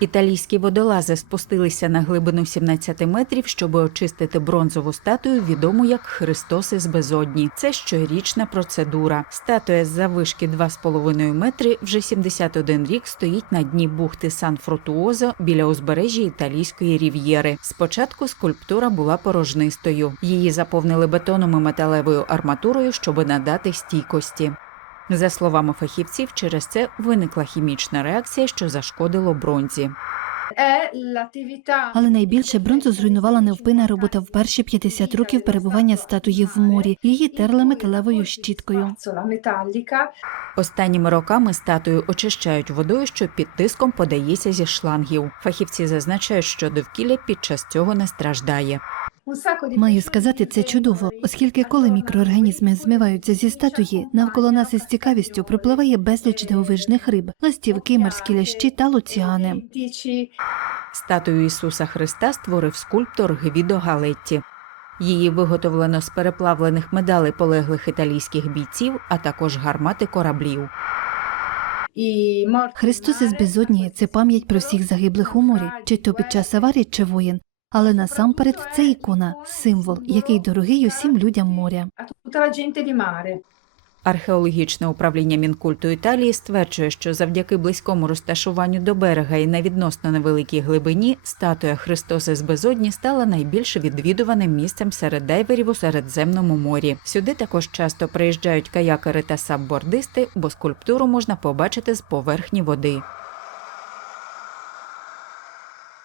Італійські водолази спустилися на глибину 17 метрів, щоб очистити бронзову статую, відому як Христос із безодні. Це щорічна процедура. Статуя з заввишки 2,5 метри вже 71 рік стоїть на дні бухти Сан-Фрутуозо біля узбережжя італійської рів'єри. Спочатку скульптура була порожнистою. Її заповнили бетоном і металевою арматурою, щоб надати стійкості. За словами фахівців, через це виникла хімічна реакція, що зашкодило бронзі. Але найбільше бронзу зруйнувала невпинна робота в перші 50 років перебування статуї в морі. Її терли металевою щіткою. Останніми роками статую очищають водою, що під тиском подається зі шлангів. Фахівці зазначають, що довкілля під час цього не страждає. Маю сказати, це чудово, оскільки коли мікроорганізми змиваються зі статуї, навколо нас із цікавістю пропливає безліч дивовижних риб, ластівки, морські лящі та луціани. Статую Ісуса Христа створив скульптор Гвідо Галетті. Її виготовлено з переплавлених медалей полеглих італійських бійців, а також гармати кораблів. Христос із безодні це пам'ять про всіх загиблих у морі, чи то під час аварій чи воєн. Але насамперед це ікона, символ, який дорогий усім людям моря. Археологічне управління Мінкульту Італії стверджує, що завдяки близькому розташуванню до берега і на відносно невеликій глибині статуя Христоса з безодні стала найбільш відвідуваним місцем серед дайверів у Середземному морі. Сюди також часто приїжджають каякери та саббордисти, бо скульптуру можна побачити з поверхні води.